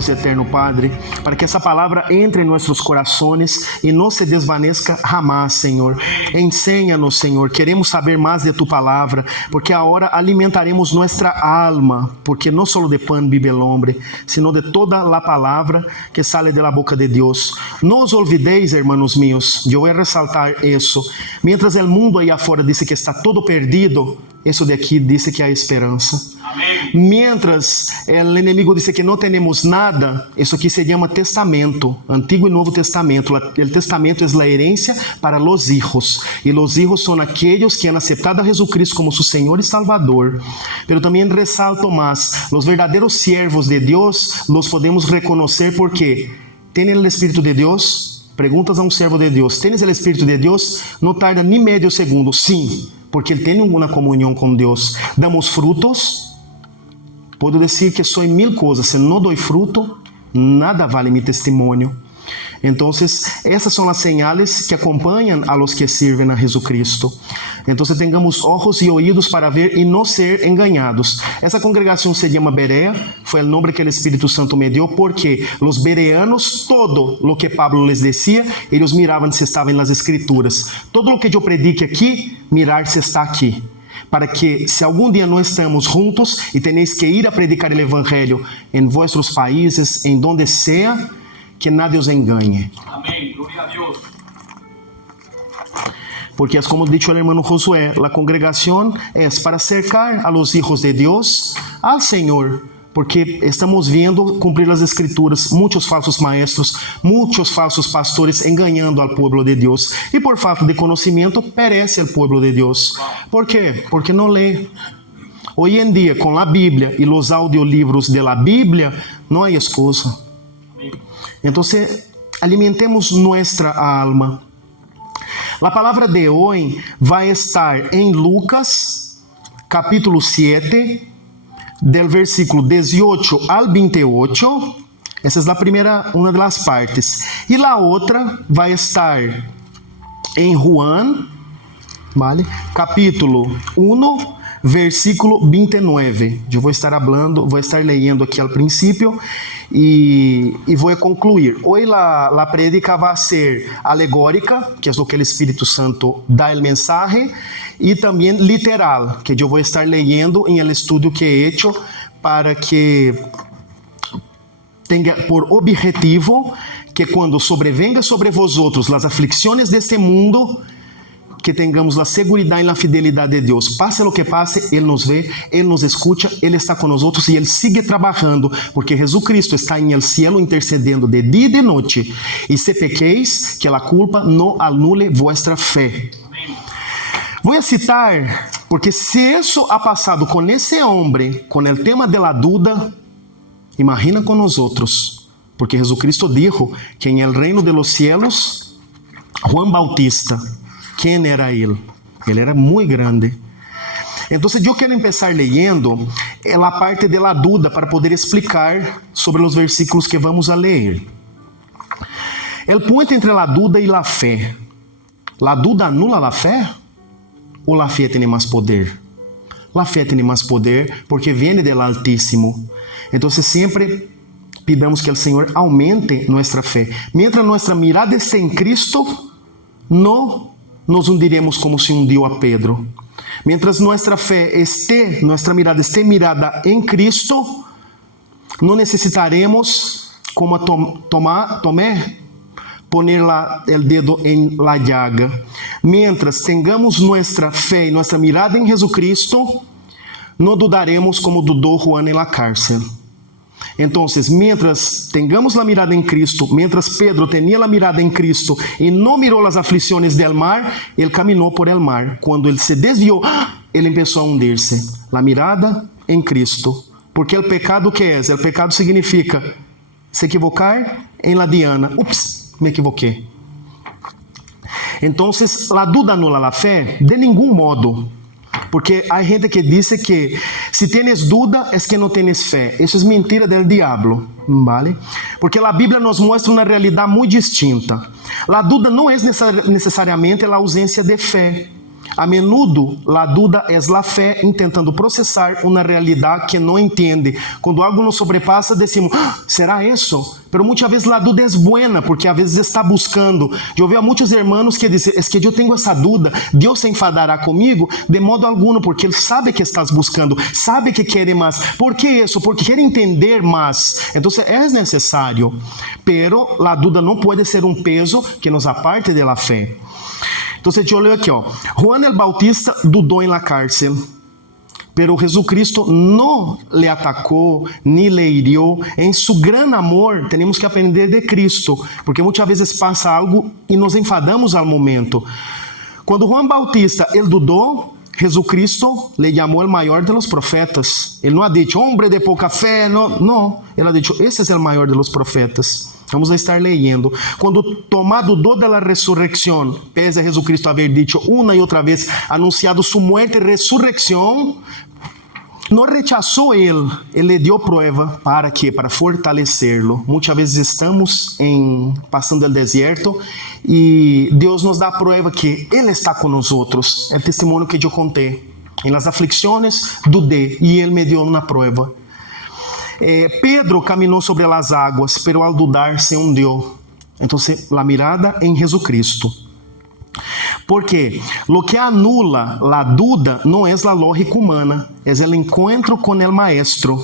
Deus eterno Padre, para que essa palavra entre em nossos corações e não se desvaneça jamás, Senhor. Ensina-nos, Senhor, queremos saber mais de tu palavra, porque agora alimentaremos nossa alma, porque não só de pan vive el hombre, sino de toda a palavra que sale de la boca de Deus. Não os olvideis, hermanos míos, eu vou ressaltar isso. Mientras o mundo aí afuera diz que está todo perdido, isso de aqui diz que há esperança. Amém. Mientras o inimigo diz que não temos nada, isso aqui se chama testamento, Antigo e Novo Testamento. O testamento é a herência para os hijos, e os hijos são aqueles que han aceptado a Jesucristo como seu Senhor e Salvador. Pero também ressalto mais, os verdadeiros siervos de Deus, los podemos reconhecer porque têm o Espírito de Deus. Perguntas a um servo de Deus: tens o Espírito de Deus? Não tarda nem meio segundo. Sim, porque ele tem uma comunhão com Deus. Damos frutos. Posso dizer que sou mil coisas. Se não dou fruto, nada vale meu testemunho. Então, essas são as señales que acompanham a los que sirven a Jesucristo. Então, tengamos ojos e ouvidos para ver e não ser enganados. Essa congregação se chama Berea, foi o nome que o Espírito Santo me deu, porque os bereanos, todo o que Pablo les decía, eles miravam se estava nas Escrituras. Todo o que eu predique aqui, mirar se está aqui. Para que, se algum dia não estamos juntos e tenéis que ir a predicar o Evangelho em vossos países, em donde seja, que nada os engane. Amém. Glória a Deus. Porque es como dicho el hermano Josué, la congregación es para acercar a los hijos de Dios al Señor, porque estamos viendo cumplir las escrituras, muchos falsos maestros, muchos falsos pastores engañando al pueblo de Dios, y por falta de conocimiento perece el pueblo de Dios. ¿Por qué? Porque no lee. Hoy en día, con la Biblia y los audiolibros de la Biblia, no hay excusa. Entonces, alimentemos nuestra alma. La palabra de hoy va a estar en Lucas, capítulo 7, del versículo 18 al 28. Esa es la primera, una de las partes. Y la otra va a estar en Juan, ¿vale? Capítulo 1, versículo 29. Eu vou estar hablando, vou estar leyendo aqui ao princípio e vou concluir. Hoje a prédica vai ser alegórica, que é o que o Espírito Santo dá o mensagem, e também literal, que eu vou estar leyendo em el estudo que he hecho para que tenha por objetivo que quando sobrevenga sobre vosotros as aflicções deste mundo, que tengamos a segurança e a fidelidade de Deus. Pase o que pase, Ele nos vê, Ele nos escuta, Ele está com nós e Ele sigue trabalhando, porque Jesucristo está em el cielo intercedendo de dia e de noite. E se pequeis, que a culpa não anule vuestra fé. Vou citar, porque se isso ha passado com esse homem, com o tema de la duda, imagina com nós outros. Porque Jesucristo dijo que em el reino de los cielos, Juan Bautista, ¿quién era él? Él era muy grande. Entonces yo quiero empezar leyendo la parte de la duda para poder explicar sobre los versículos que vamos a leer. El punto entre la duda y la fe. ¿La duda anula la fe? ¿O la fe tiene más poder? La fe tiene más poder porque viene del Altísimo. Entonces siempre pidamos que el Señor aumente nuestra fe. Mientras nuestra mirada esté en Cristo, no nos hundiremos como se hundiu a Pedro. Mientras nuestra fe esté, nuestra mirada esté mirada en Cristo, no necesitaremos, como Tomé, poner el dedo en la llaga. Mientras tengamos nuestra fe y nuestra mirada en Jesucristo, no dudaremos como dudó Juan en la cárcel. Entonces, mientras tengamos la mirada en Cristo, mientras Pedro tenía la mirada en Cristo y no miró las aflicciones del mar, él caminó por el mar. Cuando él se desvió, él empezó a hundirse. La mirada en Cristo. Porque el pecado, ¿qué es? El pecado significa se equivocar en la diana. Ups, me equivoqué. Entonces, la duda anula la fe? De ningún modo. Porque há gente que diz que se tienes duda é que não tienes fé. Isso é mentira del diablo, ¿vale? Porque a Bíblia nos mostra uma realidade muito distinta. A dúvida não é necessariamente a ausência de fé. A menudo, la duda es la fe intentando processar uma realidade que não entende. Quando algo nos sobrepassa, decimos, será isso? Pero muitas vezes la duda es buena, porque às vezes está buscando. Eu vejo a muitos irmãos que dizem, es que eu tenho essa dúvida, Deus se enfadará comigo? De modo alguno, porque Ele sabe que estás buscando, sabe que quer mais. Por que isso? Porque quer entender mais. Então, é necessário. Pero la duda não pode ser um peso que nos aparte de la fé. Então, eu leio aqui, Juan el Bautista dudou em la cárcel, pero Jesucristo não le atacou, ni le hirió. Em su gran amor, temos que aprender de Cristo, porque muitas vezes passa algo e nos enfadamos ao momento. Quando Juan Bautista, ele dudou, Jesucristo le chamou o maior de los profetas. Ele não ha dicho, hombre de pouca fé, não. Ele ha dicho, esse é o maior de los profetas. Vamos a estar leyendo. Quando Tomás dudou da ressurreição, pese a Jesucristo haver dicho uma e outra vez, anunciado sua morte e ressurreição, não rechazou ele lhe deu prova. ¿Para quê? Para fortalecê-lo. Muitas vezes estamos passando o deserto e Deus nos dá a prova que Ele está com nós outros. É o testemunho que eu contei. Em las aflicções, dudei e Ele me deu uma prova. Pedro caminhou sobre as águas, pero al dudar se hundió. Então, a mirada em Jesucristo. Porque lo que anula la duda não é a lógica humana, é o encontro com o Maestro.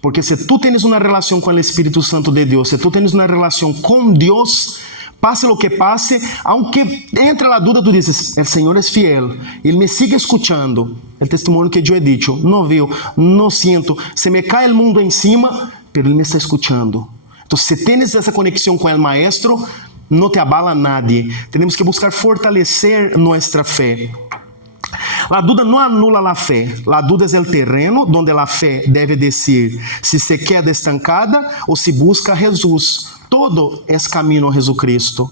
Porque se tu tens uma relação com o Espírito Santo de Deus, se tu tens uma relação com Deus, passe lo que passe, aunque entre la duda, tu dizes, el Senhor é fiel, Ele me sigue escuchando. El testemunho que eu he dicho, não veo, não sinto, se me cai o mundo encima, pero Ele me está escuchando. Então, se tens essa conexão com o Maestro, não te abala nadie. Temos que buscar fortalecer nossa fé. La duda não anula la fé. La duda é o terreno onde la fé deve descer, se se queda estancada ou se busca Jesus. Todo é caminho a Jesucristo.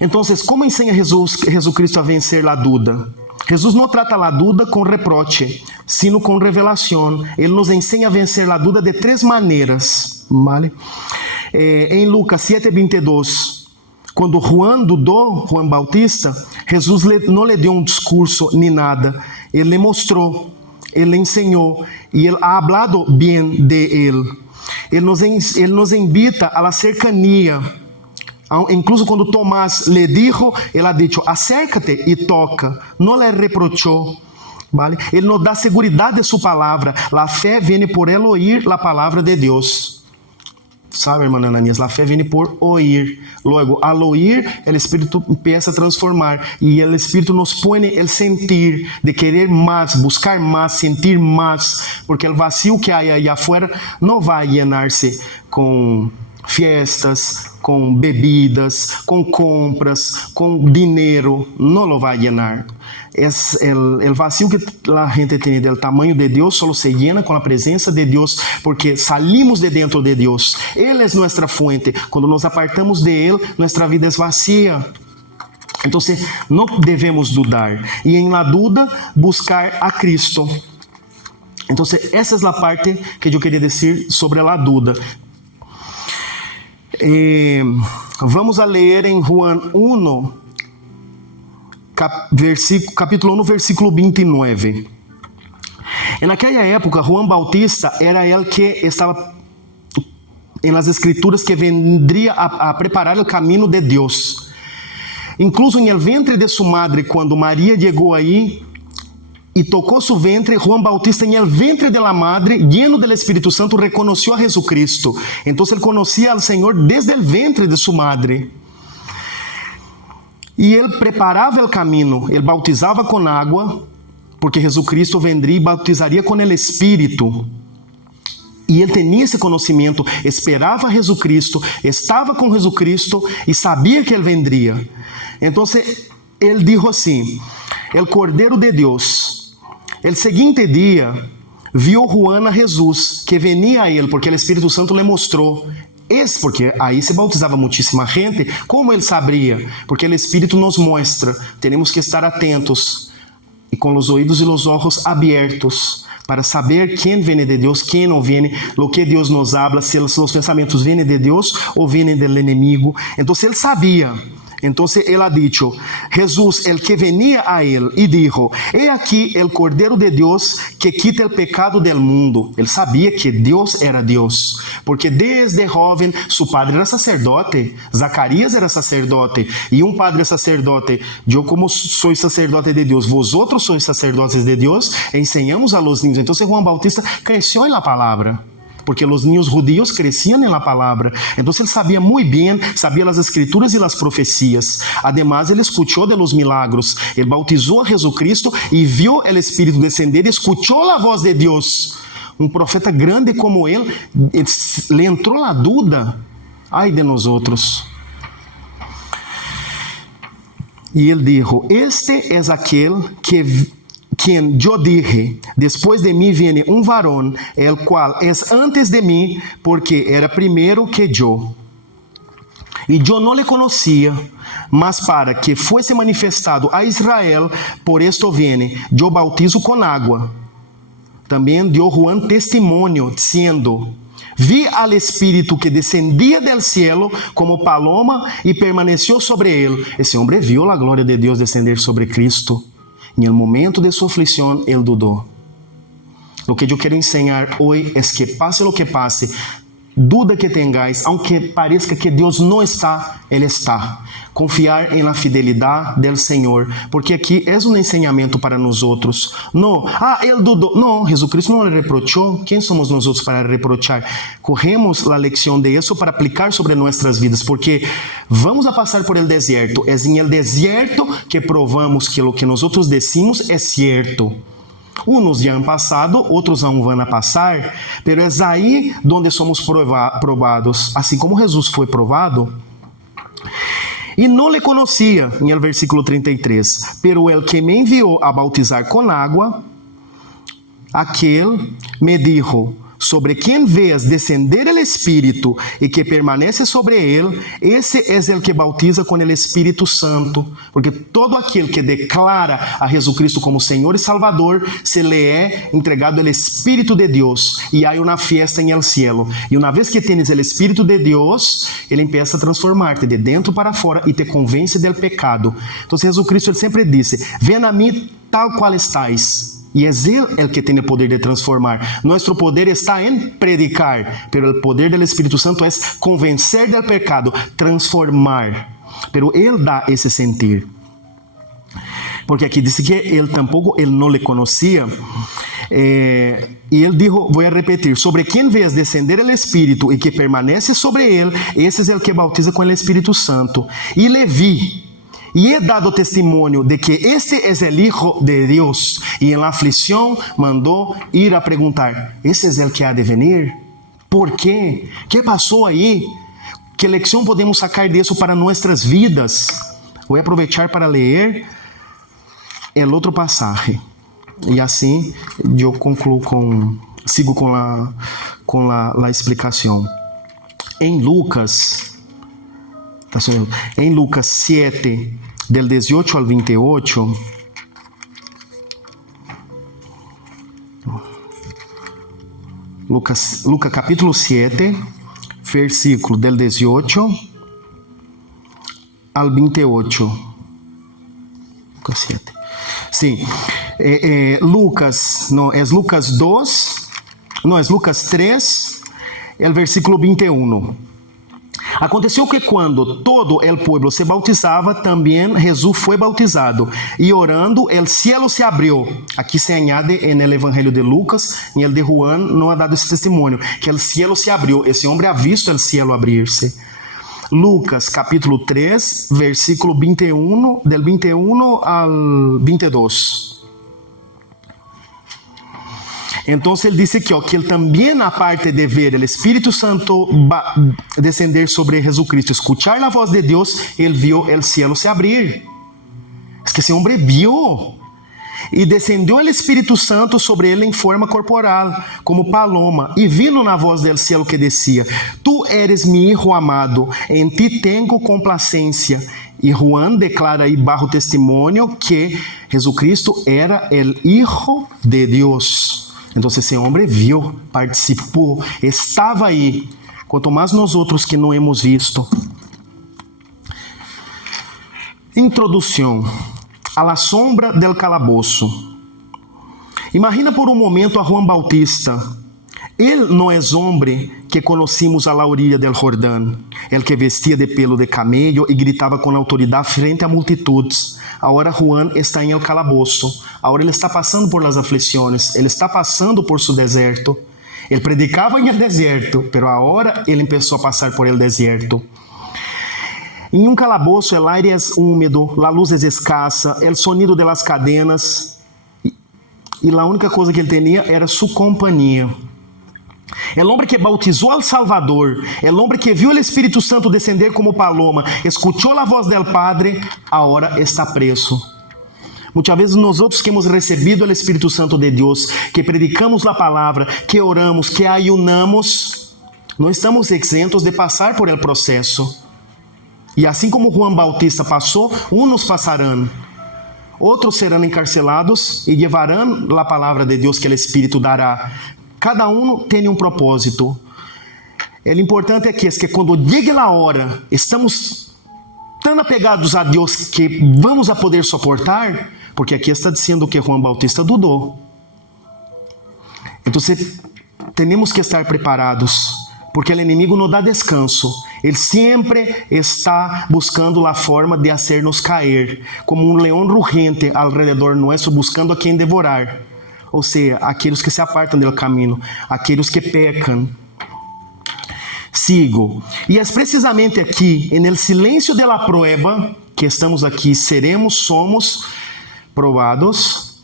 Então, como ensina Jesucristo a vencer a duda? Jesus não trata a duda com reproche, sino com revelação. Ele nos ensina a vencer a duda de 3 maneiras. ¿Vale? Em Lucas 7:22, quando Juan dudou, Juan Bautista, Jesus não lhe deu um discurso nem nada. Ele lhe mostrou, ele lhe ensinou e ele ha hablado bem de ele. Ele nos invita a la cercania. Incluso quando Tomás le dijo, ele ha dicho, acércate e toca. Não le reprochou. ¿Vale? Ele nos dá seguridade de sua palavra. La fé vem por el oír la palavra de Deus. Sabe, irmã Ananias, a fé vem por ouvir. Logo, al ouvir, o Espírito começa a transformar. E o Espírito nos põe el sentir, de querer mais, buscar mais, sentir mais. Porque o vazio que há aí afuera não vai llenar-se com fiestas, com bebidas, com compras, com dinheiro. Não lo vai llenar. El vacío que a gente tem do tamanho de Deus só se llena com a presença de Deus, porque salimos de dentro de Deus. Ele é nossa fonte. Quando nos apartamos de Ele, nossa vida é vazia. Então, não devemos dudar. E em la duda, buscar a Cristo. Então, essa é a parte que eu queria dizer sobre a duda. Vamos a ler em Juan 1. Capítulo 1, versículo 29. Naquela época, Juan Bautista era ele que estava em las escrituras que vendria a preparar o caminho de Deus. Incluso em el ventre de sua madre, quando Maria chegou aí e tocou seu ventre, Juan Bautista em el ventre de la madre, lleno del Espírito Santo, reconheceu a Jesucristo. Então ele conhecia ao Senhor desde o ventre de sua madre. E ele preparava o caminho, ele bautizava com água, porque Jesucristo vendria e bautizaria com o Espírito. E ele tinha esse conhecimento, esperava Jesucristo, estava com Jesucristo e sabia que ele vendria. Então, ele disse assim, o Cordeiro de Deus. O seguinte dia, viu Juan a Jesus, que venia a ele, porque o Espírito Santo lhe mostrou. Porque aí se bautizava muitíssima gente. Como ele sabia? Porque o Espírito nos mostra. Temos que estar atentos e com os ouvidos e os olhos abertos para saber quem vem de Deus, quem não vem, o que Deus nos habla, se os pensamentos vêm de Deus ou vêm do inimigo. Então, ele sabia. Entonces él ha dicho, Jesús, el que venía a él, y dijo, he aquí el Cordero de Dios que quita el pecado del mundo. Él sabía que Dios era Dios, porque desde joven su padre era sacerdote, Zacarías era sacerdote, y un padre sacerdote, yo como soy sacerdote de Dios, vosotros sois sacerdotes de Dios, enseñamos a los niños. Entonces Juan Bautista creció en la palabra, porque los niños judíos crecían en la palabra. Entonces él sabía muy bien, sabía las escrituras y las profecías. Además, él escuchó de los milagros. Él bautizó a Jesucristo y vio el Espíritu descender, escuchó la voz de Dios. Un profeta grande como él, le entró la duda. Ay de nosotros. Y él dijo, este es aquel quien yo dije, después de mí viene un varón, el cual es antes de mí, porque era primero que yo. Y yo no le conocía, mas para que fuese manifestado a Israel, por esto viene, yo bautizo con agua. También dio Juan testimonio, diciendo, vi al Espíritu que descendía del cielo como paloma y permaneció sobre él. Ese hombre vio la gloria de Dios descender sobre Cristo. En el momento de su aflicción, él dudó. Lo que yo quiero enseñar hoy es que pase lo que pase, duda que tengáis, aunque parezca que Dios no está, Él está. Confiar en la fidelidad del Señor, porque aquí es un enseñamiento para nosotros. No, Él dudó. No, Jesucristo no le reprochó. ¿Quién somos nosotros para reprochar? Cogemos la lección de eso para aplicar sobre nuestras vidas, porque vamos a pasar por el desierto. Es en el desierto que probamos que lo que nosotros decimos es cierto. Unos ya han pasado, otros aún van a pasar, pero es ahí donde somos probados, así como Jesús fue probado. Y no le conocía, en el versículo 33, pero el que me envió a bautizar con agua, aquel me dijo, sobre quien veas descender el Espíritu y que permanece sobre él, ese es el que bautiza con el Espíritu Santo, porque todo aquel que declara a Jesucristo como Señor y Salvador, se le é entregado el Espíritu de Dios y hay una fiesta en el cielo. Y una vez que tienes el Espíritu de Dios, Ele empieza a transformarte de dentro para fora y te convence del pecado. Entonces Jesucristo, Ele sempre dice, ven a mí tal cual estáis. Y es Él el que tiene el poder de transformar. Nuestro poder está en predicar, pero el poder del Espíritu Santo es convencer del pecado, transformar. Pero Él da ese sentir. Porque aquí dice que Él no le conocía. Y Él dijo, voy a repetir, sobre quien veas descender el Espíritu y que permanece sobre Él, ese es el que bautiza con el Espíritu Santo. Y le vi. Y he dado testimonio de que este es el Hijo de Dios. Y en la aflicción mandó ir a preguntar, ¿ese es el que ha de venir? ¿Por qué? ¿Qué pasó ahí? ¿Qué lección podemos sacar de eso para nuestras vidas? Voy a aprovechar para leer el otro pasaje. Y así yo sigo con la explicación. En Lucas 7, del 18 al 28, Lucas capítulo 7, versículo del 18 al 28. Lucas 7. Sí, Lucas 3, el versículo 21. Aconteceu que quando todo o pueblo se bautizava, também Jesus foi bautizado. E orando, el cielo se abriu. Aqui se añade en el Evangelho de Lucas, e el de Juan não ha dado esse testemunho, que el cielo se abriu. Esse homem ha visto el cielo abrir-se. Lucas capítulo 3, versículo 21, del 21 al 22. Entonces él dice que él también, aparte de ver el Espíritu Santo descender sobre Jesucristo, escuchar la voz de Dios, él vio el cielo se abrir. Es que ese hombre vio. Y descendió el Espíritu Santo sobre él en forma corporal, como paloma, y vino una voz del cielo que decía, tú eres mi Hijo amado, en ti tengo complacencia. Y Juan declara ahí bajo testimonio que Jesucristo era el Hijo de Dios. Entonces ese hombre vio, participó, estaba ahí. Quanto mais nós outros que não hemos visto. Introdução a la sombra del calabozo. Imagina por um momento a Juan Bautista. Ele não é homem que conhecimos a la orilla del Jordão, el que vestia de pelo de camello e gritava com autoridade frente a multitudes. Agora Juan está em el calabozo. Agora ele está passando por las aflições. Ele está passando por su deserto. Ele predicava em el deserto, pero agora ele começou a passar por el deserto. Em um calabouço, el aire é úmido, la luz é escassa, el sonido de las cadenas, e a única coisa que ele tinha era sua companhia. El hombre que bautizou al Salvador, el hombre que viu o Espírito Santo descender como paloma, escuchou a voz del Padre, agora está preso. Muitas vezes nós outros que hemos recebido o Espírito Santo de Deus, que predicamos a palavra, que oramos, que ayunamos, não estamos exentos de passar por el processo. E assim como Juan Bautista passou, uns passarão, outros serão encarcelados e levarão a palavra de Deus que o Espírito dará. Cada um tem um propósito. O importante é que quando chegue a hora, estamos tão apegados a Deus que vamos a poder suportar, porque aqui está dizendo que Juan Bautista dudou. Então, temos que estar preparados, porque o inimigo não dá descanso. Ele sempre está buscando a forma de hacernos cair, como um leão rugente alrededor nosso, buscando a quem devorar. Ou seja, aqueles que se apartam do caminho, aqueles que pecam. Sigo. E é precisamente aqui, no silêncio da prueba, que estamos aqui, somos provados,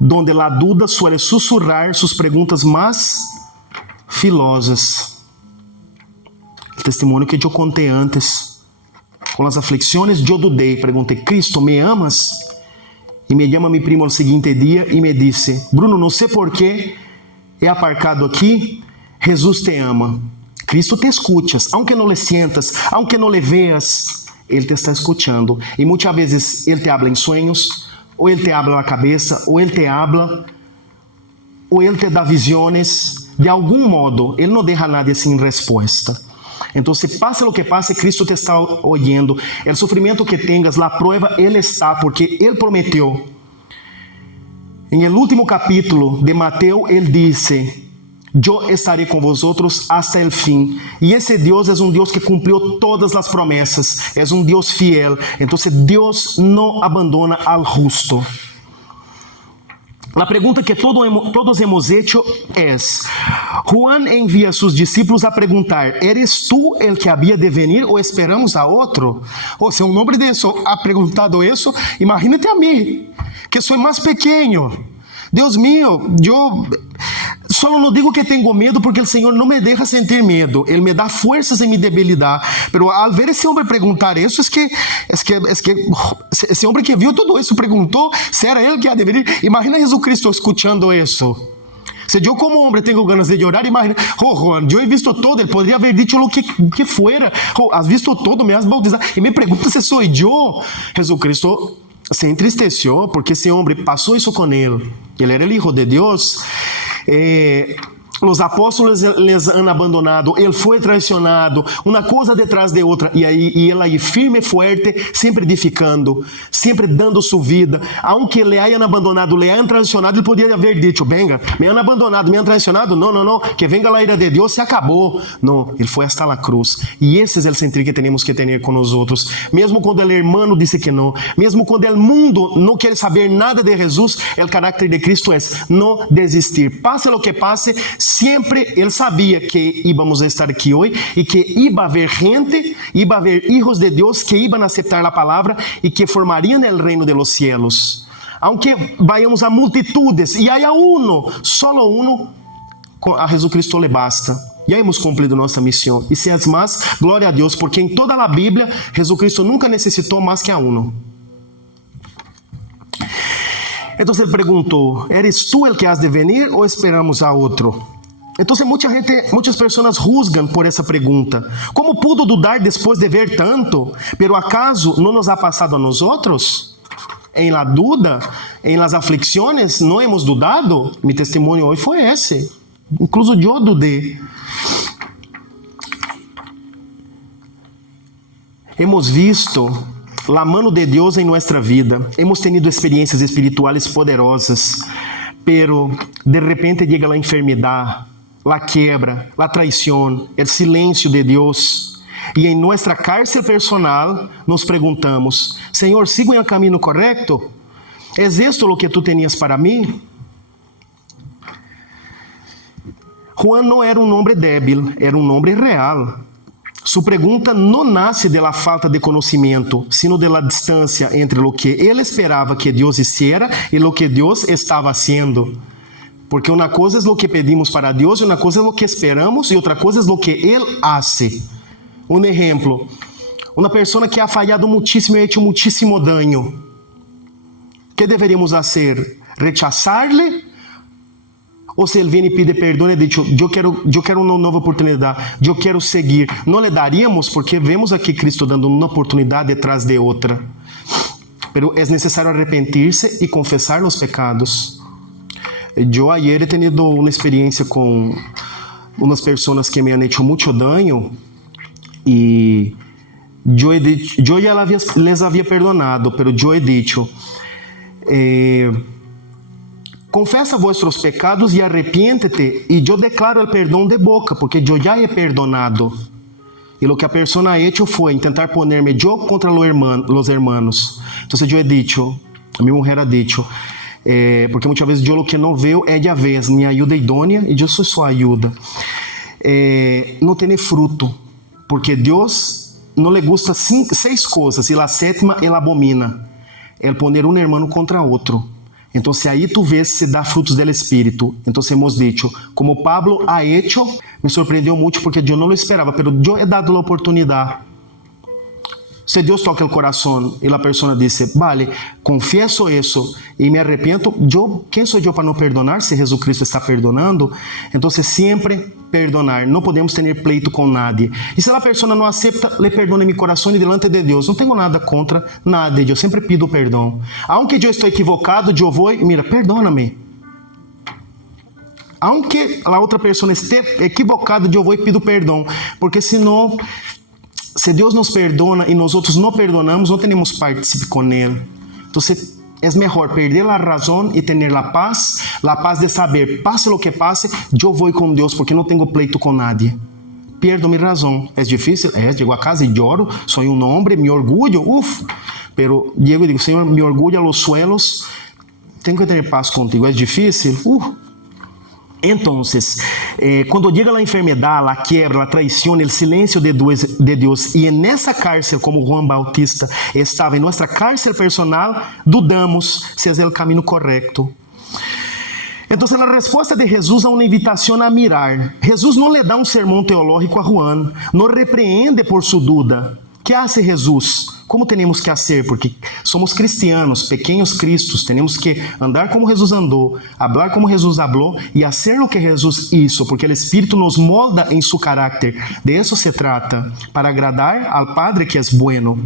donde a duda suele sussurrar suas perguntas mais filosas. O testemunho que eu contei antes. Com as aflições, eu dudei. Perguntei, Cristo, me amas? E me chama meu primo no seguinte dia e me disse, Bruno, não sei por que é aparcado aqui, Jesus te ama. Cristo te escuchas, aunque não le sientas, aunque não le veas, Ele te está escutando. E muitas vezes Ele te habla em sonhos, ou Ele te habla na cabeça, ou Ele te habla, ou Ele te dá visões. De algum modo, Ele não deixa nada sem resposta. Então, se passa o que passa, Cristo te está ouvindo. O sofrimento que tenhas, a prova, Ele está, porque Ele prometeu. Em el último capítulo de Mateus, Ele disse, eu estarei com vosotros hasta el fim. E esse Deus é um Deus que cumpriu todas as promessas. É um Deus fiel. Então, Deus não abandona al justo. A pergunta que todos hemos hecho é: Juan envia a seus discípulos a perguntar: ¿Eres tú el que había de venir ou esperamos a outro? Ou se um homem disso ha perguntado isso, imagínate a mim, que sou mais pequeno. Deus mío, eu só não digo que tenho medo porque o Senhor não me deixa sentir medo. Ele me dá forças em minha debilidade. Mas ao ver esse homem perguntar isso, esse homem que viu tudo isso perguntou se era ele que ia deveria. Imagina Jesus Cristo escutando isso. Se eu como homem tenho ganas de chorar, imagina, Juan, eu he visto todo, ele poderia haver dito o que fuera. Has visto todo, me has bautizado. E me pergunta se sou eu. Jesus Cristo se entristeceu porque esse homem passou isso com ele. Ele era o Hijo de Deus. Os apóstolos les han abandonado, ele foi traicionado, uma coisa detrás de outra, e ele aí firme e forte, sempre edificando, sempre dando sua vida. Aunque le hayan abandonado, le hayan traicionado, ele podia haver dito, venga, me han abandonado, me han traicionado, não, que venga a ira de Deus, se acabou. Não, ele foi hasta a cruz, e esse é o sentir que temos que ter com os outros, mesmo quando o irmão disse que não, mesmo quando o mundo não quer saber nada de Jesus, o caráter de Cristo é não desistir, passe o que passe. Sempre ele sabia que íbamos a estar aqui hoje e que iba a haver gente, iba a haver hijos de Deus que iban a aceptar a palavra e que formariam el reino de los cielos. Aunque vayamos a multitudes e haya uno, solo uno, a Jesus Cristo le basta. Já hemos cumprido nossa missão. E se é mais, glória a Deus, porque em toda a Bíblia, Jesus Cristo nunca necessitou mais que a uno. Então ele perguntou: ¿Eres tú el que has de venir ou esperamos a outro? Então muitas pessoas juzgam por essa pergunta. Como pudo dudar depois de ver tanto? Pero acaso não nos ha passado a nós outros? Em la duda, em las aflicciones, não hemos dudado? Mi testemunho hoje foi esse. Incluso eu dudei. Hemos visto la mano de Dios en nuestra vida. Hemos tenido experiencias espirituales poderosas, pero de repente llega la enfermedad, la quiebra, la traición, el silencio de Dios. Y en nuestra cárcel personal nos preguntamos: Señor, ¿sigo en el camino correcto? ¿Es esto lo que tú tenías para mí? Juan no era un hombre débil, era un hombre real. Su pregunta no nace de la falta de conocimiento, sino de la distancia entre lo que él esperaba que Dios hiciera y lo que Dios estaba haciendo. Porque una cosa es lo que pedimos para Dios, y una cosa es lo que esperamos, y otra cosa es lo que Él hace. Un ejemplo, una persona que ha fallado muchísimo y ha hecho muchísimo daño. ¿Qué deberíamos hacer? ¿Rechazarle? Ou se ele vem e pede perdão e diz: eu quero uma nova oportunidade, eu quero seguir. Não lhe daríamos, porque vemos aqui Cristo dando uma oportunidade detrás de outra. Pero é necessário arrepentir-se e confessar os pecados. Eu ayer he tenido uma experiência com umas pessoas que me han hecho muito dano e eu já les havia perdonado, pero eu he dicho: confessa vuestros pecados e arrepiéntete, e eu declaro o perdão de boca, porque eu já he perdonado. E o que a pessoa ha hecho foi tentar ponerme eu contra los hermanos. Então eu he dicho, a minha mulher ha dicho, porque muitas vezes eu o que não vejo é a vez, minha ajuda idônea, e eu sou sua ajuda. Não tem fruto, porque Deus não lhe gusta 6 coisas, e a sétima ele abomina, el poner um hermano contra outro. Então, aí tu vês se dá frutos do Espírito. Então, hemos dicho, como Pablo ha hecho, me surpreendeu muito porque eu não lo esperava, pero eu he dado a oportunidade. Se Deus toca o coração e a pessoa diz: vale, confieso isso e me arrependo, quem sou eu para não perdonar se Jesus Cristo está perdonando? Então, sempre perdonar. Não podemos ter pleito com nadie. E se a pessoa não aceita, le perdone meu coração delante de Deus. Não tenho nada contra nada. Eu sempre pido perdão. Aunque eu estou equivocado, eu vou, mira, perdona-me. Aunque a outra pessoa esteja equivocada, eu vou e pido perdão. Porque senão, se Deus nos perdona e nós outros não perdonamos, não temos participe com Ele. Então, é melhor perder a razão e ter a paz de saber, passe o que passe, eu vou com Deus, porque não tenho pleito com nadie. Perdo minha razão. É difícil? Chego a casa e choro, sou um homem, me orgulho, pero Diego digo: Senhor, me orgulho a los suelos, tenho que ter paz contigo. É difícil? Entonces, cuando llega la enfermedad, la quiebra, la traición, el silencio de Dios, y en esa cárcel, como Juan Bautista estaba en nuestra cárcel personal, dudamos si es el camino correcto. Entonces, la respuesta de Jesús a una invitación a mirar. Jesús no le da un sermón teológico a Juan, no repreende por su duda. ¿Qué hace Jesús? Como temos que fazer? Porque somos cristianos, pequenos cristos, temos que andar como Jesus andou, hablar como Jesus hablou e fazer o que Jesus hizo, porque o Espírito nos molda em seu caráter. De isso se trata, para agradar al Padre que é bueno.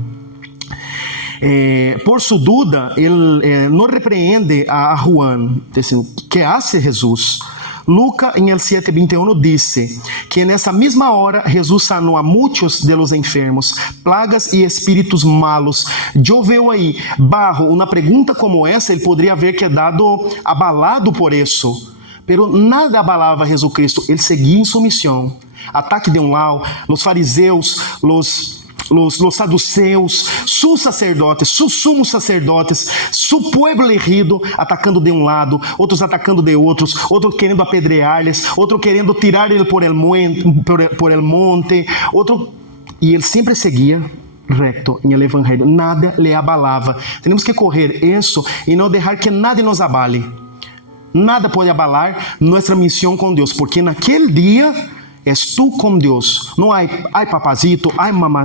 Por sua dúvida, ele não repreende a Juan, dizendo: ¿qué hace Jesus? Lucas em el 7:21 dice que nessa mesma hora Jesus sanou a muitos de los enfermos, plagas e espíritos malos. Eu vejo aí, bajo uma pergunta como essa, ele poderia haver quedado abalado por isso, pero nada abalava Jesus Cristo, ele seguia em sua missão. Ataque de lado, os fariseus, los saduceus, sus sacerdotes, sus sumos sacerdotes, su pueblo elegido, atacando de lado, outros atacando de outros, outro querendo apedrear-lhes, outro querendo tirar ele por el monte, outro... E ele sempre seguia recto em el evangelho, nada le abalava. Temos que correr isso e não deixar que nada nos abale. Nada pode abalar nossa missão com Deus, porque naquele dia és tu com Deus. Não há, ai papazito, ai mamá,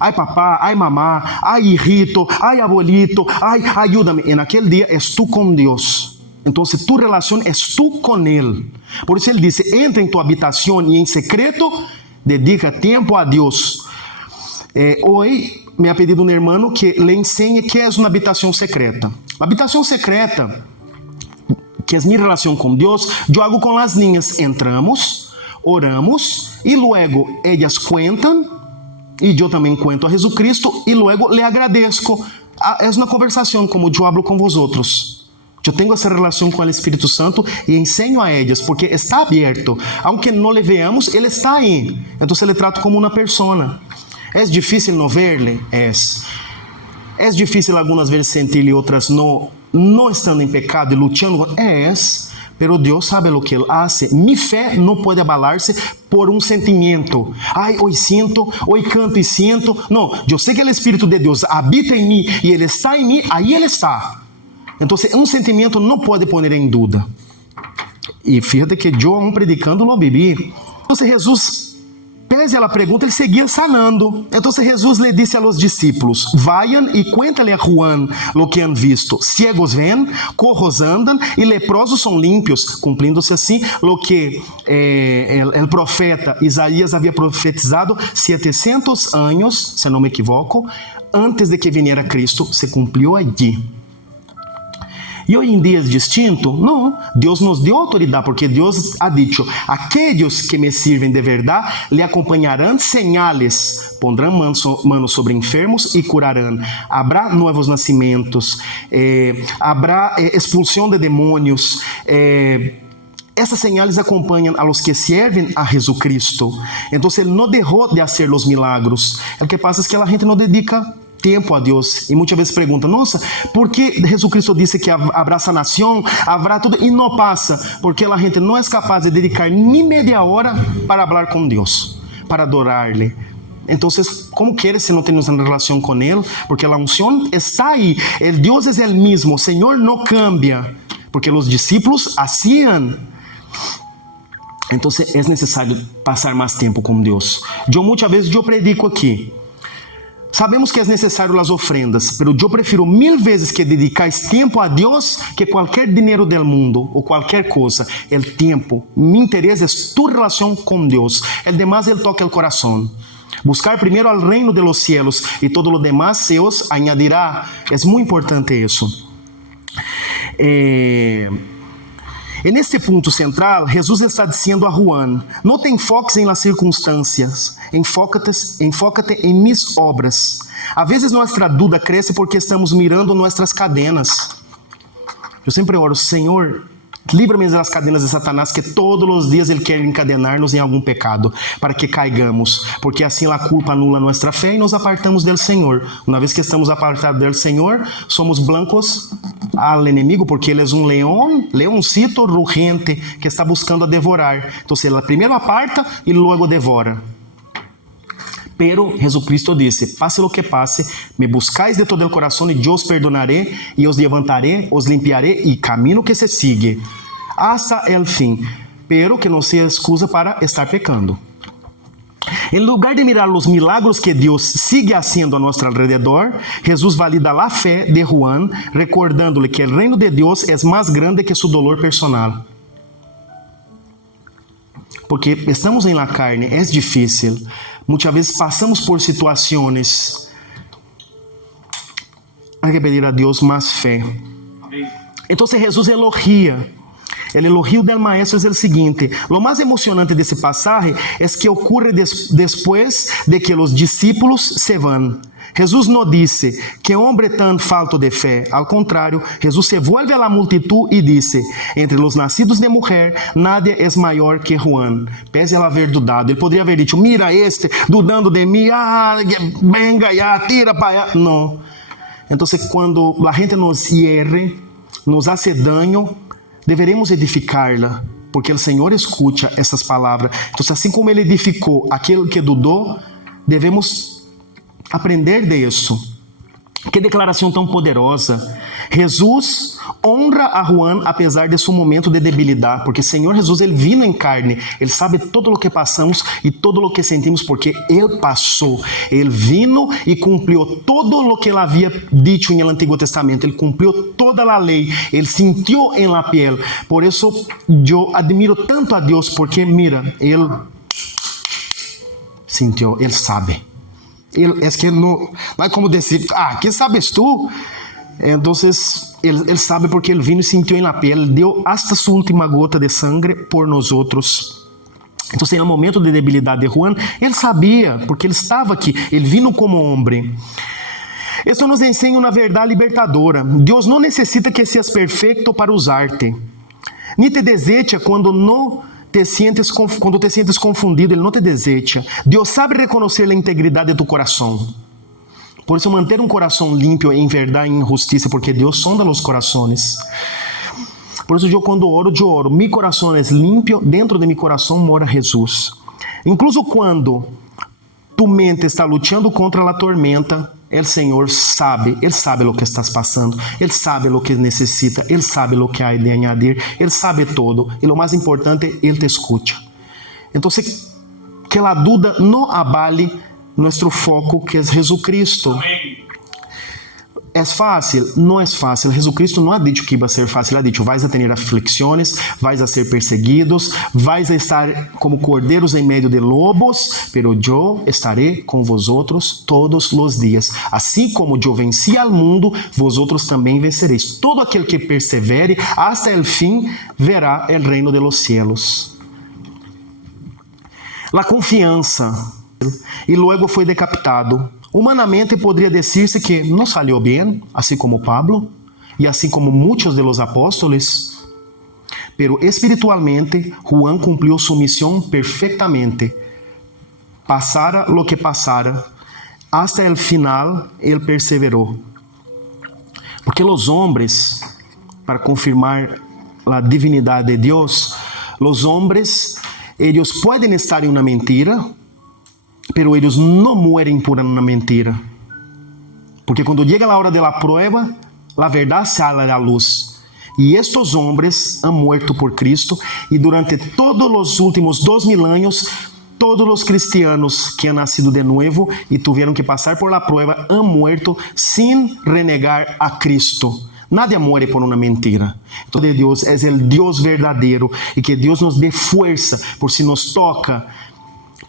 ai papá, ai mamá, ai hijito, ai abuelito, ai ayúdame. E naquele dia és tu com Deus. Então, tu relação és tu com Ele. Por isso ele disse: entra em tua habitação e em secreto dedica tempo a Deus. Hoje me ha pedido um irmão que lhe ensine que é uma habitação secreta. A habitação secreta, que é minha relação com Deus, eu hago com as niñas. Entramos, oramos e luego ellas cuentan e eu também cuento a Jesucristo e luego le agradezco. É uma conversação como eu hablo com vosotros. Eu tenho essa relação com o Espírito Santo e ensino a eles, porque está aberto. Aunque não le veamos, ele está aí. Então ele trata como uma persona. É difícil não ver-lhe? É difícil algumas vezes sentir-lhe, outras não estando em pecado e lutando? Pero Deus sabe o que Ele hace. Mi fé não pode abalar-se por um sentimento. Ai, hoje sinto, hoje canto e sinto. Não, eu sei que o Espírito de Deus habita em mim e Ele está em mim, aí Ele está. Então, um sentimento não pode pôr em dúvida. E fíjate que eu, predicando, lo vivi. Então, Jesus, pese a pergunta, ele seguia sanando. Então, Jesus lhe disse a los discípulos: vayan y cuéntale a Juan lo que han visto. Ciegos ven, cojos andan y leprosos son limpios, cumplindo-se assim lo que el profeta Isaías havia profetizado 700 anos, se não me equivoco, antes de que viniera Cristo, se cumpriu allí. E hoje em dia é distinto? Não. Deus nos deu autoridade, porque Deus ha dicho: aqueles que me sirvem de verdade lhe acompanharão señales, pondrão manos sobre enfermos e curarão. Habrá novos nascimentos, habrá expulsão de demônios. Essas señales acompanham a los que servem a Jesucristo. Então, ele não deixou de fazer os milagros. O que passa é que a gente não dedica tempo a Deus e muitas vezes pergunta: nossa, por que Jesus disse que haverá sanação, haverá tudo e não passa? Porque a gente não é capaz de dedicar nem meia hora para falar com Deus, para adorar-lhe. Então, como queres se não temos uma relação com Ele? Porque a unção está aí. El Deus é o mesmo, o Senhor não cambia, porque os discípulos hacían. Então, é necessário passar mais tempo com Deus. Muitas vezes eu predico aqui. Sabemos que é necessário as ofrendas, mas eu prefiro 1000 vezes que dedicais tempo a Deus que qualquer dinheiro do mundo ou qualquer coisa. O tempo, mi interesse é tu relação com Deus. O demás, Ele toca o coração. Buscar primeiro al reino de los cielos e todo lo demás se os añadirá. É muito importante isso. E neste ponto central, Jesus está dizendo a Juan: não te enfoques em las circunstâncias, enfócate em mis obras. A vezes nossa dúvida cresce porque estamos mirando nossas cadenas. Eu sempre oro: Senhor, livra-me das cadenas de Satanás, que todos os dias ele quer encadenar-nos em algum pecado, para que caigamos, porque assim a culpa anula nossa fé e nos apartamos do Senhor. Uma vez que estamos apartados do Senhor, somos blancos ao inimigo, porque ele é um leoncito rugente que está buscando a devorar. Então, ele primeiro aparta e logo devora. Pero Jesucristo disse: passe lo que passe, me buscais de todo el corazón y yo os perdonaré y os levantaré, os limpiaré y camino que se sigue hasta el fin, pero que não seja excusa para estar pecando. Em lugar de mirar os milagros que Deus sigue haciendo a nosso alrededor, Jesus valida a fé de Juan, recordando-lhe que o reino de Deus é mais grande que seu dolor personal. Porque estamos em la carne, é difícil. Muitas vezes passamos por situações. Há que pedir a Deus mais fé. Então, Jesus elogia. O elogio del maestro é o seguinte: lo mais emocionante desse passagem é que ocorre depois de que os discípulos se van. Jesus não disse: que homem tão falto de fé. Al contrário, Jesus se vuelve a la multitud e disse: entre os nascidos de mulher, nadie é maior que Juan. Pese a haver dudado. Ele poderia haver dito: mira dudando de mim, venga, ya, tira para allá. Não. Então, quando a gente nos hierre, nos hace daño, deveremos edificar-la, porque o Senhor escuta essas palavras. Então, assim como Ele edificou aquele que dudou, devemos aprender disso. Que declaração tão poderosa. Jesus honra a Juan apesar de seu momento de debilidade, porque Senhor Jesus, Ele vino em carne, Ele sabe todo o que passamos e todo o que sentimos, porque Ele passou, Ele vino e cumpriu todo o que Ele havia dito no Antigo Testamento, Ele cumpriu toda a lei, Ele sentiu em la piel. Por isso eu admiro tanto a Deus, porque mira, Ele sentiu, Ele sabe. É que não é como dizer: que sabes tu? Então, ele sabe, porque ele vino e sentiu na pele, ele deu hasta sua última gota de sangue por nós outros. Então, no momento de debilidade de Juan, ele sabia, porque ele estava aqui, ele vino como homem. Isso nos ensina uma verdade libertadora. Deus não necessita que seas perfeito para usar-te. Ni te desecha quando te sientes confundido, Ele não te desecha. Deus sabe reconhecer a integridade de tu coração. Por isso, manter um coração limpo em verdade e em justiça, porque Deus sonda os corações. Por isso, eu quando oro, mi coração é limpo, dentro de mi coração mora Jesus. Incluso quando tu mente está lutando contra a tormenta, o Senhor sabe, Ele sabe o que estás passando, Ele sabe o que necessita, Ele sabe o que há de añadir, Ele sabe todo, e o mais importante, Ele te escuta. Então, que a dúvida não abale nosso foco, que é Jesucristo. Amém. É fácil? Não é fácil. Jesucristo não ha dicho que iba a ser fácil. Ha dicho, vais a ter aflicções, vais a ser perseguidos, vais a estar como cordeiros em meio de lobos, pero eu estaré com vosotros todos os dias. Assim como eu venci al mundo, vosotros também vencereis. Todo aquele que persevere hasta el fim verá el reino de los cielos. La confiança. E logo foi decapitado. Humanamente poderia dizer-se que não salió bem, assim como Pablo, e assim como muitos de los apóstolos, pero espiritualmente, Juan cumpriu sua missão perfeitamente. Passara lo que passara, hasta el final, ele perseverou. Porque os homens, para confirmar a divinidade de Deus, os homens, eles podem estar em uma mentira, pero eles não mueren por uma mentira. Porque quando chega a hora da prueba, a verdade sale à luz. E estes homens han muerto por Cristo, e durante todos os últimos 2000 anos, todos os cristianos que han nascido de novo e tiveram que passar por la prueba, han muerto sem renegar a Cristo. Nadie muere por uma mentira. Então, Deus é o Deus verdadeiro, e que Deus nos dê força, por si nos toca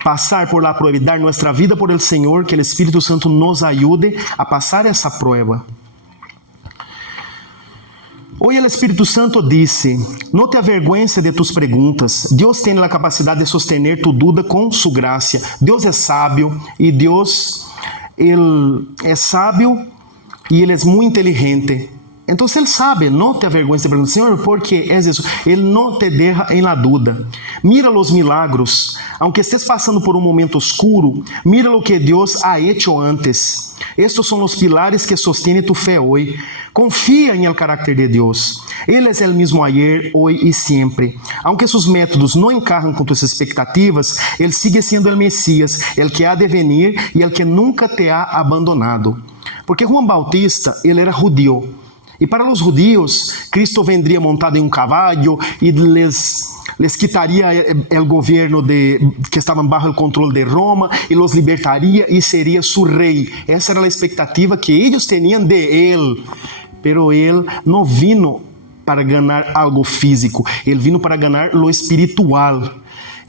passar por la prueba e dar nuestra vida por el Senhor, que o Espírito Santo nos ajude a passar essa prueba. Hoje o Espírito Santo disse: não te avergüences de tus perguntas. Deus tem a capacidade de sostener tu dúvida com sua graça. Deus é sábio e Deus ele é sábio e ele é muito inteligente. Então, ele sabe, não te avergüences de perguntar, Senhor, por que é isso? Ele não te deixa em la duda. Mira os milagros. Aunque estés passando por um momento oscuro, mira o que Deus ha hecho antes. Estes são os pilares que sostienen tu fé hoje. Confia em el carácter de Deus. Ele é o mesmo ayer, hoje e sempre. Aunque seus métodos não encajem com tuas expectativas, ele sigue sendo o Messias, el que há de venir e el que nunca te ha abandonado. Porque Juan Bautista, ele era judío. E para os judios, Cristo vendria montado em um cavalo e les quitaria o governo que estava bajo o controle de Roma e los libertaria e seria su rei. Essa era a expectativa que eles tinham de ele. Pero ele não vino para ganhar algo físico, ele vino para ganhar lo espiritual.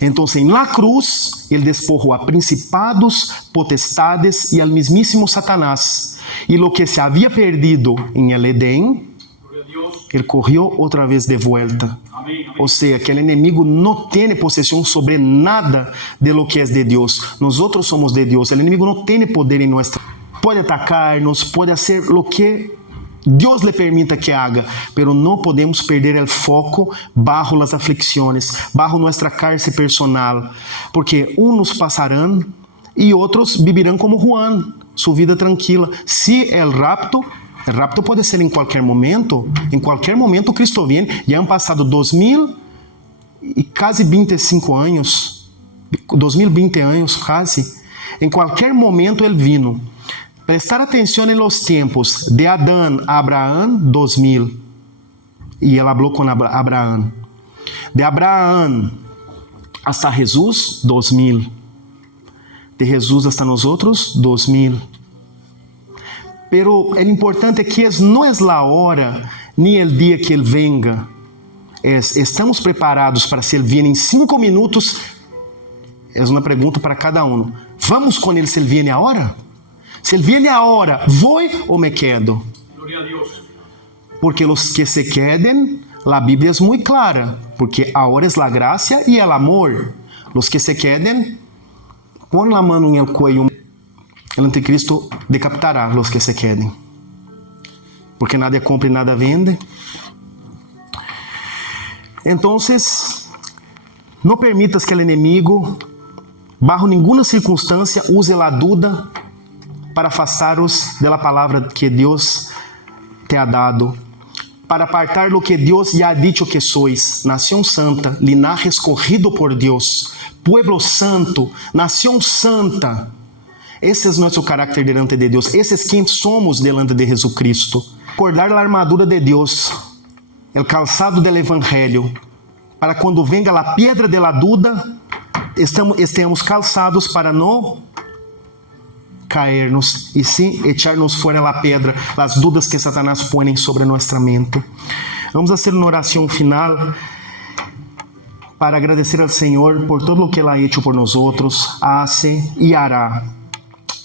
Então, em la cruz, ele despojou a principados, potestades e al mismíssimo Satanás. E lo que se havia perdido em el Edén, ele correu outra vez de volta. Amém, amém. Ou seja, que o inimigo não tem possessão sobre nada de lo que é de Deus. Nós somos de Deus. O inimigo não tem poder em nossa. Pode atacar-nos, pode fazer o que Deus lhe permita que haga, pero não podemos perder o foco bajo as aflicções, bajo nossa cárcel personal, porque uns passarão e outros vivirão como Juan, sua vida tranquila. Se o rapto pode ser em qualquer momento Cristo vem. Já han passado 2000 e quase 25 anos, 2020 anos quase. Em qualquer momento ele vino. Prestar atenção em los tempos de Adão a Abraão, 2000. E ele falou com Abraão. De Abraão hasta Jesus, 2000. De Jesus hasta nosotros, 2000. Pero o importante é que não é a hora nem o dia que ele venga. Estamos preparados para se ele vier em 5 minutos? É uma pergunta para cada um. Vamos com ele se ele vier a hora? Se ele viene ahora, ¿voy o me quedo? Gloria a Dios. Porque los que se queden, la Biblia es muy clara, porque ahora es la gracia y el amor. Los que se queden, pon la mano en el cuello. El anticristo decapitará los que se queden. Porque nadie compra y nada vende. Entonces, no permitas que el enemigo, bajo ninguna circunstância, use la duda para afastaros de la palabra que Deus te ha dado, para apartar lo que Deus ya ha dicho que sois, nación santa, linaje escogido por Deus, pueblo santo, nación santa. Esse é nosso caráter delante de Deus. Esse é quem somos delante de Jesucristo. Acordar a armadura de Deus, o calçado do Evangelho, para quando venga a pedra de la duda, estemos calçados para não cairnos e sim echarnos fora a pedra, as dúvidas que Satanás põe sobre nossa mente. Vamos fazer uma oração final para agradecer ao Senhor por todo o que Ele ha hecho por nós, hace e hará.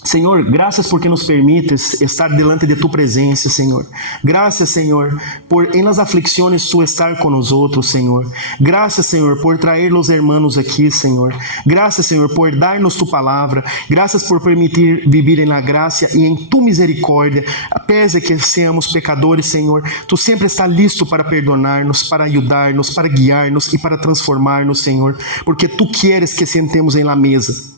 Senhor, graças porque nos permites estar delante de tu presença, Senhor. Graças, Senhor, por em las aflicciones tu estar com nós, Senhor. Graças, Senhor, por trazer os hermanos aqui, Senhor. Graças, Senhor, por dar-nos tu palavra. Graças por permitir viver em la graça e em tu misericórdia. Pese que seamos pecadores, Senhor, tu sempre está listo para perdonar-nos, para ajudar-nos, para guiar-nos e para transformar-nos, Senhor. Porque tu queres que sentemos em la mesa,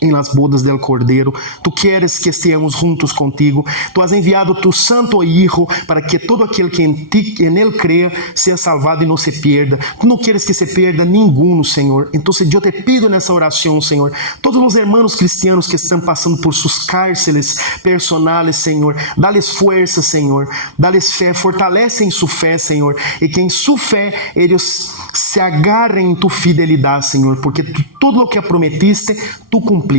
em las bodas del Cordeiro. Tu queres que estemos juntos contigo. Tu has enviado tu Santo Hijo para que todo aquele que en él creia seja salvado e não se pierda. Tu não queres que se pierda ninguno, Senhor. Então, eu te pido nessa oração, Senhor, todos os irmãos cristianos que estão passando por suas cárceles personais, Senhor, dá-lhes força, Senhor, dá-lhes fé, fortalece em sua fé, Senhor, e que em sua fé eles se agarrem em tu fidelidade, Senhor, porque tudo o que prometiste, tu cumpliste.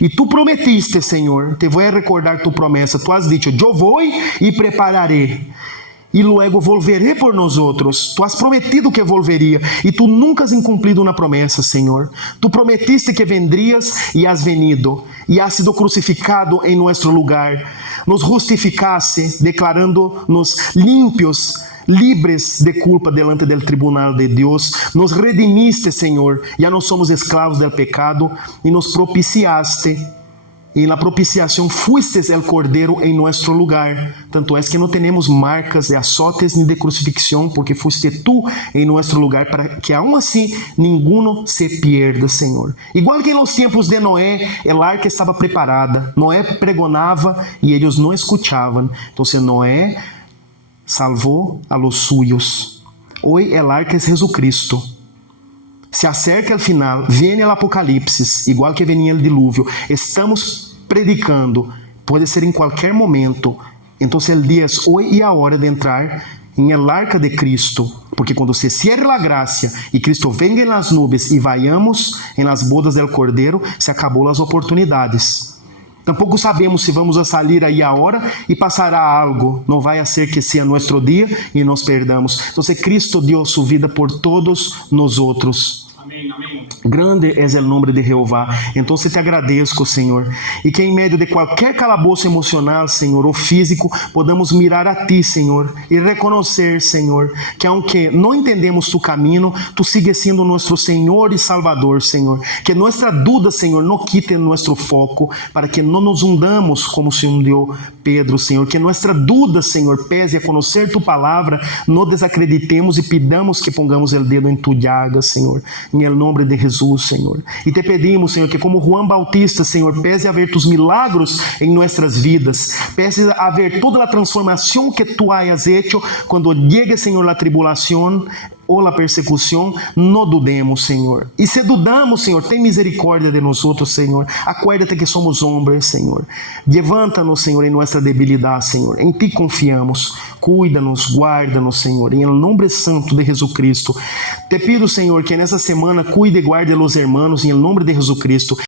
E tu prometiste, Senhor, te vou recordar tu promessa. Tu has dicho, eu vou e prepararei, e luego volveré por nós outros. Tu has prometido que volveria, e tu nunca has incumplido uma promessa, Senhor. Tu prometiste que vendrías e has venido, e has sido crucificado em nosso lugar. Nos justificaste, declarando-nos limpios, livres de culpa delante del tribunal de Deus. Nos redimiste, Senhor, já não somos escravos del pecado, e nos propiciaste, e na propiciação fuistes el Cordeiro em nosso lugar. Tanto é que não temos marcas de azotes nem de crucifixão, porque fuiste tu em nosso lugar, para que aún assim ninguno se pierda, Senhor. Igual que nos tempos de Noé, el arca estava preparada, Noé pregonava e eles não escutavam. Então Noé salvou a los suyos. Hoy el arca es Jesucristo. Se acerca al final, viene el apocalipsis, igual que venía el diluvio. Estamos predicando, pode ser em qualquer momento. Então el día es hoy y ahora de entrar em el arca de Cristo, porque quando se cierre a graça e Cristo venga en las nubes e vayamos en las bodas del Cordeiro, se acabou as oportunidades. Tampouco sabemos se vamos a sair aí agora e passará algo. Não vai a ser que seja nosso dia e nos perdamos. Então, Cristo deu sua vida por todos nós outros. Amém, amém. Grande é o nome de Jeová. Então, te agradeço, Senhor. E que em meio de qualquer calabouço emocional, Senhor, ou físico, podamos mirar a Ti, Senhor, e reconhecer, Senhor, que aunque não entendemos Tu caminho, Tu sigues sendo nosso Senhor e Salvador, Senhor. Que nossa dúvida, Senhor, não quite nosso foco, para que não nos hundamos como se hundiu Pedro, Senhor. Que nossa dúvida, Senhor, pese a conhecer Tu palavra, não desacreditemos e pidamos que pongamos o dedo em Tu llaga, Senhor. Em nome de Jesus, Senhor. E te pedimos, Senhor, que como Juan Bautista, Senhor, pese a ver tus milagros em nossas vidas, pese a ver toda a transformação que tu hayas hecho, quando llegue, Senhor, a tribulação ou a persecução, não dudemos, Senhor. E se dudamos, Senhor, tem misericórdia de nós outros, Senhor. Acuérdate que somos homens, Senhor. Levanta-nos, Senhor, em nossa debilidade, Senhor. Em Ti confiamos. Cuida-nos, guarda-nos, Senhor. Em nome santo de Jesucristo. Te pido, Senhor, que nessa semana cuide e guarde os hermanos, em nome de Jesucristo.